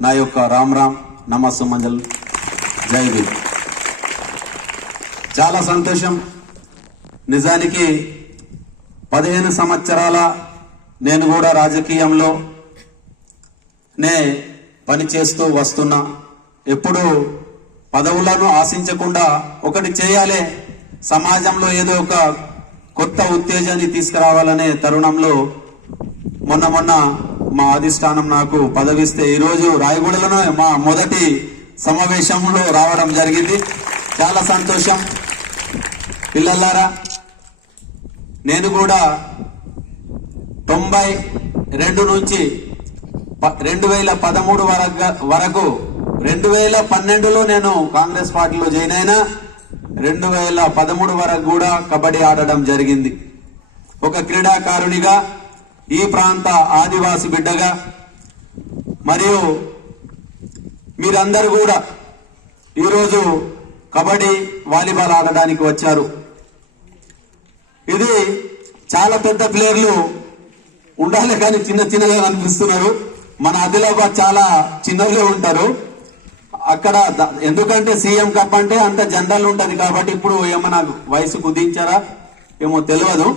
నా యొక్క రామ్ రామ్ నమస్ మంజల్ జై భీమ్. చాలా సంతోషం. నిజానికి పదిహేను సంవత్సరాల నేను కూడా రాజకీయంలో నే పని చేస్తూ వస్తున్నా. ఎప్పుడు పదవులను ఆశించకుండా ఒకటి చేయాలి. సమాజంలో ఏదో ఒక కొత్త ఉత్తేజాన్ని తీసుకురావాలనే తరుణంలో మొన్న మొన్న మా అధిష్టానం నాకు పదవిస్తే ఈరోజు రాయగూడలోనే మా మొదటి సమావేశంలో రావడం జరిగింది. చాలా సంతోషం. పిల్లలారా నేను కూడా తొంభై రెండు నుంచి రెండు వేల పదమూడు వరకు వరకు రెండు వేల పన్నెండులో నేను కాంగ్రెస్ పార్టీలో జాయిన్ అయినా రెండు వేల పదమూడు వరకు కూడా కబడ్డీ ఆడడం జరిగింది. ఒక క్రీడాకారునిగా ఈ ప్రాంత ఆదివాసి బిడ్డగా మరియు మీరందరూ కూడా ఈరోజు కబడ్డీ వాలీబాల్ ఆడడానికి వచ్చారు. ఇది చాలా పెద్ద ప్లేయర్లు ఉండాలి కానీ చిన్న చిన్నగా అనిపిస్తున్నారు. మన ఆదిలాబాద్ చాలా చిన్నగా ఉంటారు. అక్కడ ఎందుకంటే సీఎం కప్ అంటే అంత జనరల్ ఉంటుంది కాబట్టి ఇప్పుడు ఏమన్నా వయసు కుదించారా ఏమో తెలియదు.